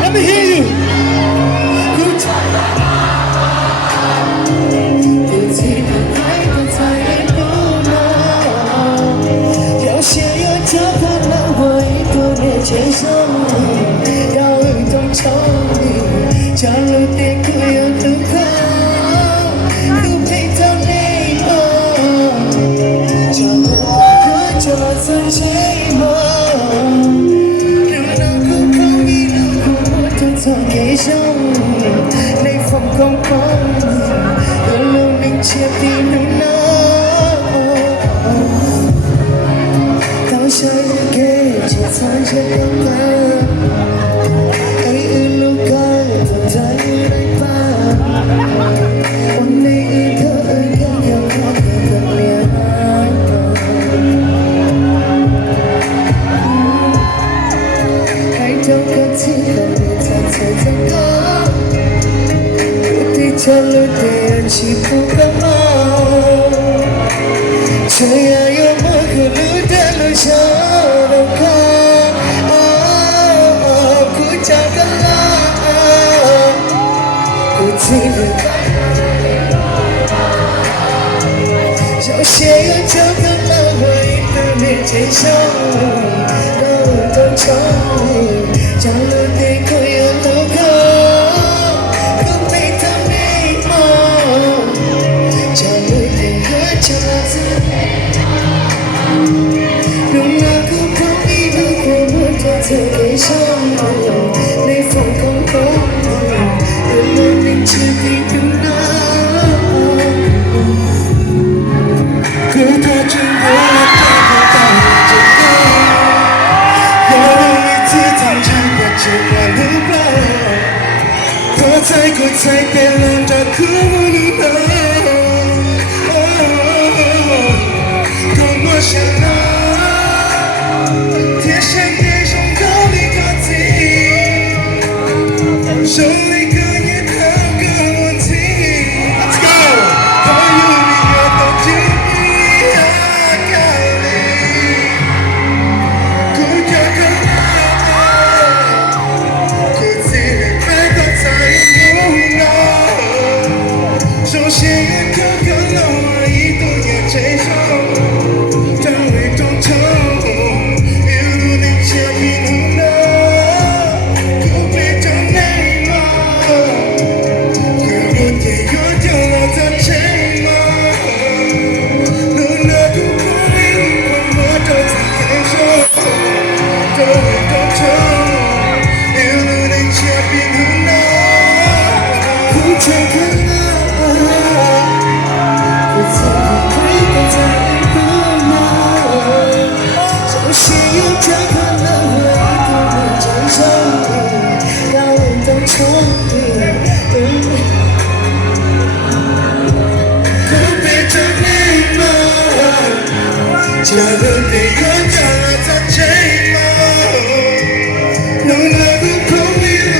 Let me hear you. Good time. Good time. Good time.有些人他可能会不能接受，要一种抽离，假如你可以不可，不配当你我，假如我就算寂寞。在地上，你放光光，一路明切地路那，到下一个就算是光芒，一路赶到在来吧，我每一个要我的脸，还有个气氛。Chalute chipu kama Chaya yo maglu dalu sharoka Kuchakala Kuchile Yoshie yo chakala Wai tune chisho Dao dao chau Chalute koyo loka在地上，你放光光，一路明切地路那，可他真的找不到这个，有一次早晨我就来路吧，我在变冷的可我路了，跟我想那，天上。手里可以掏个问题 Let's go 还有你要到今天咖喱苦加可乐可自然快乐才有那首先也可可乐我一度也接受当为中秋一路你切皮努假如你有将来在寂寞，能那个空一路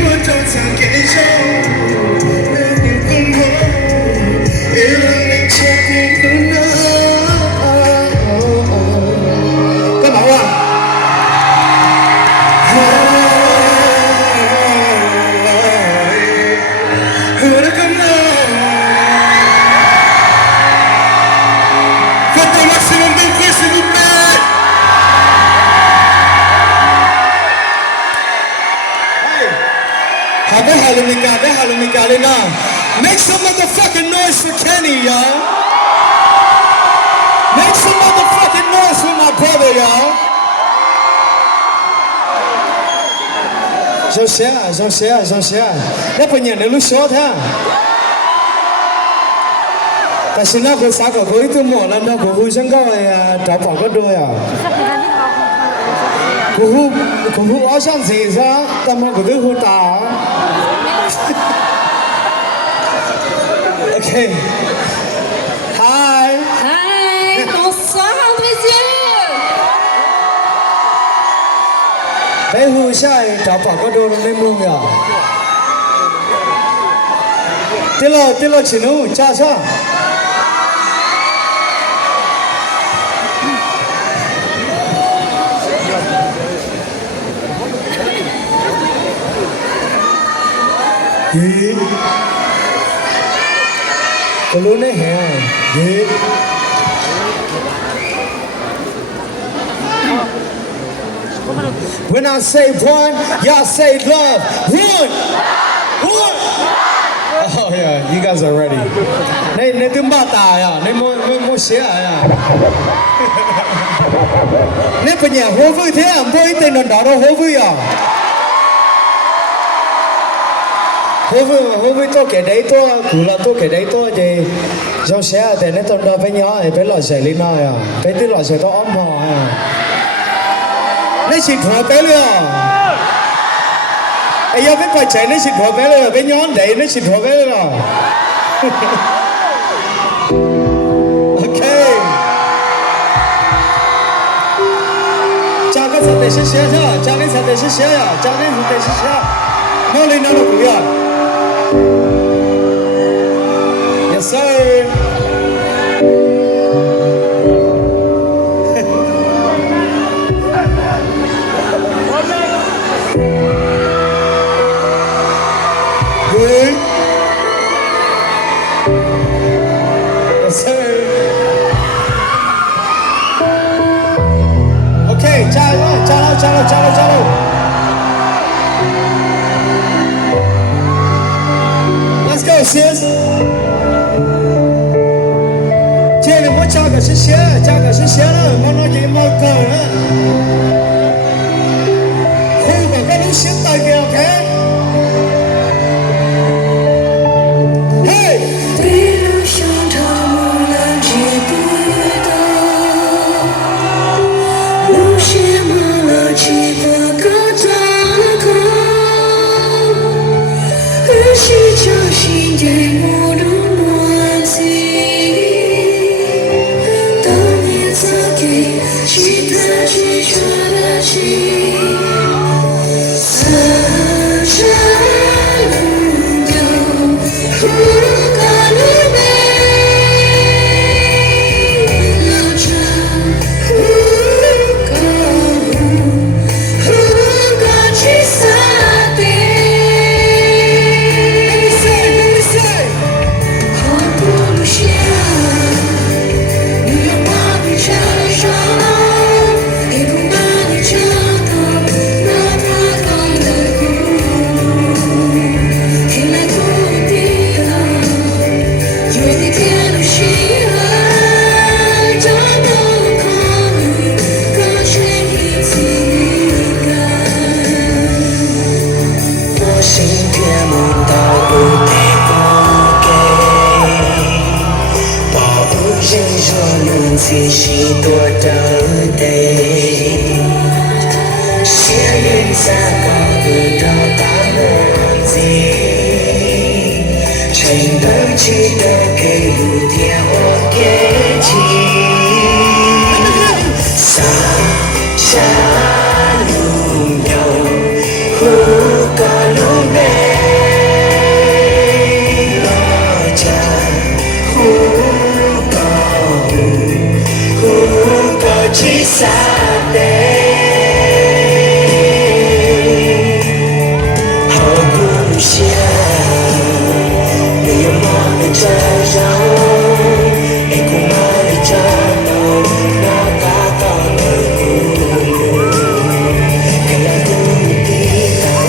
我就曾给手，那你跟我一路你确定不能？干嘛啊？我的干嘛？Harmonica, make some motherfucking noise for Kenny, y'all. Make some motherfucking noise for my brother, y'all. Josiah. Let me know you short, huh? Kasi na ko sa ko ito mo na ko husang ka ay tapang ko doya. Kuhu asan siya tamo ko do huta. Okay. Hi. Bonsoir Andrézieux. 被胡晒找宝个多人没梦呀。对了，请侬加上。gì có luôn đấy hả gì when I say one y'all say love one one oh yeah you guys are ready này tiếng ba tài à này mua xe à này phải nhà hô vui thế à vui tên đòn đỏ đâu hô vui à hô vui tôi kể đấy tôi cũ là tôi kể đấy tôi thì dòng xe thì nên tôi đòi phải nhỏ thì phải lòi xe lên nào à phải tới lòi xe tôi ấm hò à nên xịt thua bé luôn ai giờ phải quay chạy nên xịt thua bé luôn bé nhón đấy nên xịt thua bé luôn ok chào các bạn sẽ xe chứ chào các bạn sẽ xe à chào các bạn sẽ xe mau lên nào được à yes sir good yes sir okay chào let's go sis trên này muốn chào cả xin xé đó muốn nói gì mau cờ đó không có cái lúc xếp tay kìa ok hey 对路上他们拦截不到，路线马拉几个个大口，日系交心对我的暖情，当你早给期待追求的情，三山路有。其实多的得，写人在高的大梦境，真的记得给路电我给起，山下路有湖高路北，老家湖。Chisa de Hầu xia Vì mong để chờ rau Để cùng mơ để chờ nâu Nó cả tỏ lời cùng Cái là cùng đi nào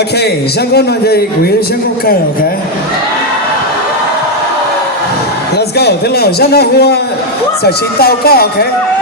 Okay,香港男仔會香港卡拉 OK。Let's go，聽落香港話就先禱告 OK。